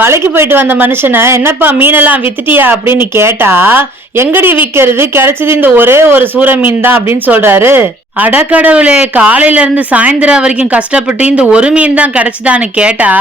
வலைக்கு போயிட்டு வந்த மனுஷனை என்னப்பா மீனெல்லாம் வித்துட்டியா அப்படின்னு கேட்டா, எங்கடி விக்கிறது, கிடைச்சது இந்த ஒரே ஒரு சூர மீன் தான் அப்படின்னு சொல்றாரு. அடக்கடவுளே, காலையில இருந்து சாயந்தரம் வரைக்கும் கஷ்டப்பட்டு இந்த ஒரு மீன் தான் கிடைச்சதான்னு கேட்டா,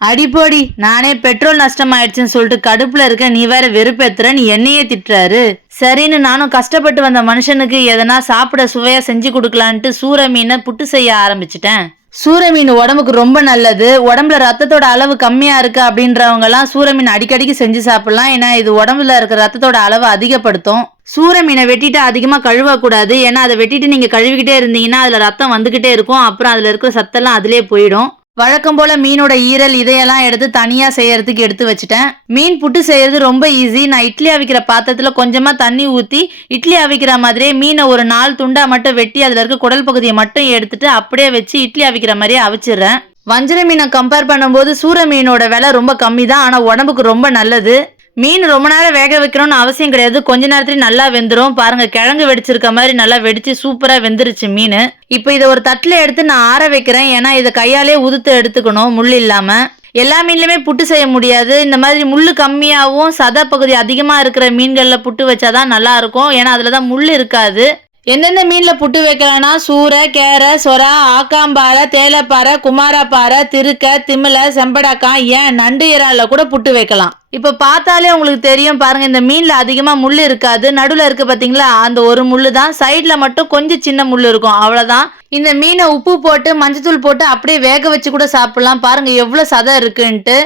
அடிப்போடி, நானே பெட்ரோல் நஷ்டமாயிடுச்சுன்னு சொல்லிட்டு கடுப்புல இருக்க, நீ வேற வெறுப்பேத்துற, நீ என்னையே திட்டுறாரு. சரின்னு நானும் கஷ்டப்பட்டு வந்த மனுஷனுக்கு எதனா சாப்பிட சுவையா செஞ்சு கொடுக்கலான்ட்டு சூர மீனை புட்டு செய்ய ஆரம்பிச்சிட்டேன். சூர மீன் உடம்புக்கு ரொம்ப நல்லது. உடம்புல ரத்தத்தோட அளவு கம்மியா இருக்கு அப்படின்றவங்க எல்லாம் சூர மீன் அடிக்கடிக்கு செஞ்சு சாப்பிடலாம். ஏன்னா இது உடம்புல இருக்கிற ரத்தத்தோட அளவை அதிகப்படுத்தும். சூர மீனை வெட்டிட்டு அதிகமா கழுவ கூடாது. ஏன்னா அதை வெட்டிட்டு நீங்க கழுவிக்கிட்டே இருந்தீங்கன்னா அதுல ரத்தம் வந்துகிட்டே இருக்கும். அப்புறம் அதுல இருக்கிற சத்தெல்லாம் அதுலயே போயிடும். வழக்கம் போல மீனோட ஈரல் இதையெல்லாம் எடுத்து தனியா செய்யறதுக்கு எடுத்து வச்சுட்டேன். மீன் புட்டு செய்யறது ரொம்ப ஈஸி. நான் இட்லி அவிக்கிற பாத்திரத்துல கொஞ்சமா தண்ணி ஊத்தி இட்லி அவிக்கிற மாதிரியே மீனை ஒரு 4 துண்டா மட்டும் வெட்டி அதுல இருக்க குடல் பகுதியை மட்டும் எடுத்துட்டு அப்படியே வச்சு இட்லி அவிக்கிற மாதிரியே அவிச்சிடுறேன். வஞ்சர மீனை கம்பேர் பண்ணும்போது சூர மீனோட விலை ரொம்ப கம்மி தான். ஆனா உடம்புக்கு ரொம்ப நல்லது. மீன் ரொம்ப நேரம் வேக வைக்கணும்னு அவசியம் கிடையாது. கொஞ்ச நேரத்துலயும் நல்லா வெந்துடும். பாருங்க, கிழங்கு வெடிச்சிருக்க மாதிரி நல்லா வெடிச்சு சூப்பரா வெந்துருச்சு மீன். இப்ப இதை ஒரு தட்டுல எடுத்து நான் ஆற வைக்கிறேன். ஏன்னா இதை கையாலே உதுத்து எடுத்துக்கணும், முள் இல்லாம. எல்லா மீன்லயுமே புட்டு செய்ய முடியாது. இந்த மாதிரி முள்ளு கம்மியாவும் சத பகுதி அதிகமா இருக்கிற மீன்கள்ல புட்டு வச்சாதான் நல்லா இருக்கும். ஏன்னா அதுலதான் முள் இருக்காது. எந்தெந்த மீன்ல புட்டு வைக்கலாம்னா சூரை, கேரை, சொரா, ஆக்காம்பாறை, தேலப்பாறை, குமாரப்பாறை, திருக்க, திமில, செம்படாக்காய், ஏன் நண்டு இறால கூட புட்டு வைக்கலாம். இப்ப பார்த்தாலே உங்களுக்கு தெரியும் பாருங்க, இந்த மீன்ல அதிகமா முள் இருக்காது. நடுவுல இருக்கு பாத்தீங்களா, அந்த ஒரு முள்ளு தான். சைட்ல மட்டும் கொஞ்சம் சின்ன முள் இருக்கும், அவ்வளவுதான். இந்த மீனை உப்பு போட்டு மஞ்சத்தூள் போட்டு அப்படியே வேக வச்சு கூட சாப்பிடலாம். பாருங்க எவ்வளவு சதை இருக்குன்ட்டு.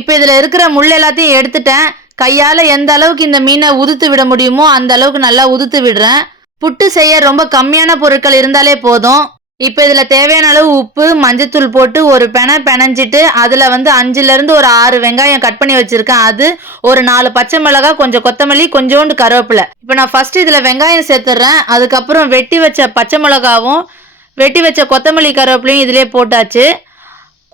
இப்ப இதுல இருக்கிற முள் எல்லாத்தையும் எடுத்துட்டேன். கையால எந்த அளவுக்கு இந்த மீனை உதுத்து விட முடியுமோ அந்த அளவுக்கு நல்லா உதுத்து விடுறேன். புட்டு செய்ய ரொம்ப கம்மியான பொருட்கள் இருந்தாலே போதும். இப்போ இதில் தேவையான அளவு உப்பு, மஞ்சத்தூள் போட்டு ஒரு பெனஞ்சிட்டு அதில் 5லேருந்து ஒரு 6 வெங்காயம் கட் பண்ணி வச்சுருக்கேன். அது ஒரு 4 பச்சை மிளகாய், கொஞ்சம் கொத்தமல்லி, கொஞ்சோண்டு கருவேப்பிலை. இப்போ நான் ஃபஸ்ட்டு இதில் வெங்காயம் சேர்த்துட்றேன். அதுக்கப்புறம் வெட்டி வச்ச பச்சை மிளகாவும் வெட்டி வச்ச கொத்தமல்லி கருவேப்பிலையும் இதிலே போட்டாச்சு.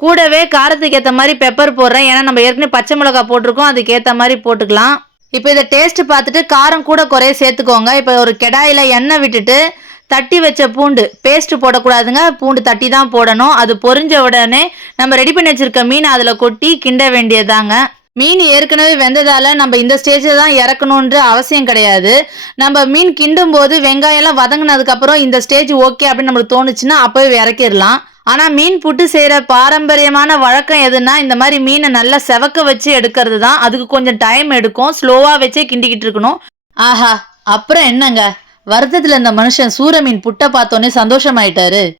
கூடவே காரத்துக்கு ஏற்ற மாதிரி பெப்பர் போடுறேன். ஏன்னா நம்ம ஏற்கனவே பச்சை மிளகாய் போட்டிருக்கோம், அதுக்கு ஏற்ற மாதிரி போட்டுக்கலாம். இப்போ இதை டேஸ்ட் பார்த்துட்டு காரம் கூட குறைய சேர்த்துக்கோங்க. இப்போ ஒரு கடாயில் எண்ணெய் விட்டுட்டு தட்டி வச்ச பூண்டு பேஸ்ட் போடக்கூடாதுங்க, பூண்டு தட்டி தான் போடணும். அது பொரிஞ்ச உடனே நம்ம ரெடி பண்ணி வச்சிருக்க மீன் அதில் கொட்டி கிண்ட வேண்டியதாங்க. மீன் ஏற்கனவே வெந்ததால நம்ம இந்த ஸ்டேஜில் தான் இறக்கணுன்ற அவசியம் கிடையாது. நம்ம மீன் கிண்டும் போது வெங்காயம்லாம் வதங்கினதுக்கப்புறம் இந்த ஸ்டேஜ் ஓகே அப்படின்னு நம்மளுக்கு தோணுச்சுன்னா அப்போவே இறக்கிடலாம். ஆனால் மீன் புட்டு செய்கிற பாரம்பரியமான வழக்கம் எதுனா இந்த மாதிரி மீனை நல்லா செவக்க வச்சு எடுக்கிறது தான். அதுக்கு கொஞ்சம் டைம் எடுக்கும். ஸ்லோவாக வச்சே கிண்டிக்கிட்டு இருக்கணும். ஆஹா, அப்புறம் என்னங்க, வருத்தத்தில் இந்த மனுஷன் சூர மீன் புட்டை பார்த்தோன்னே சந்தோஷமாயிட்டாரு.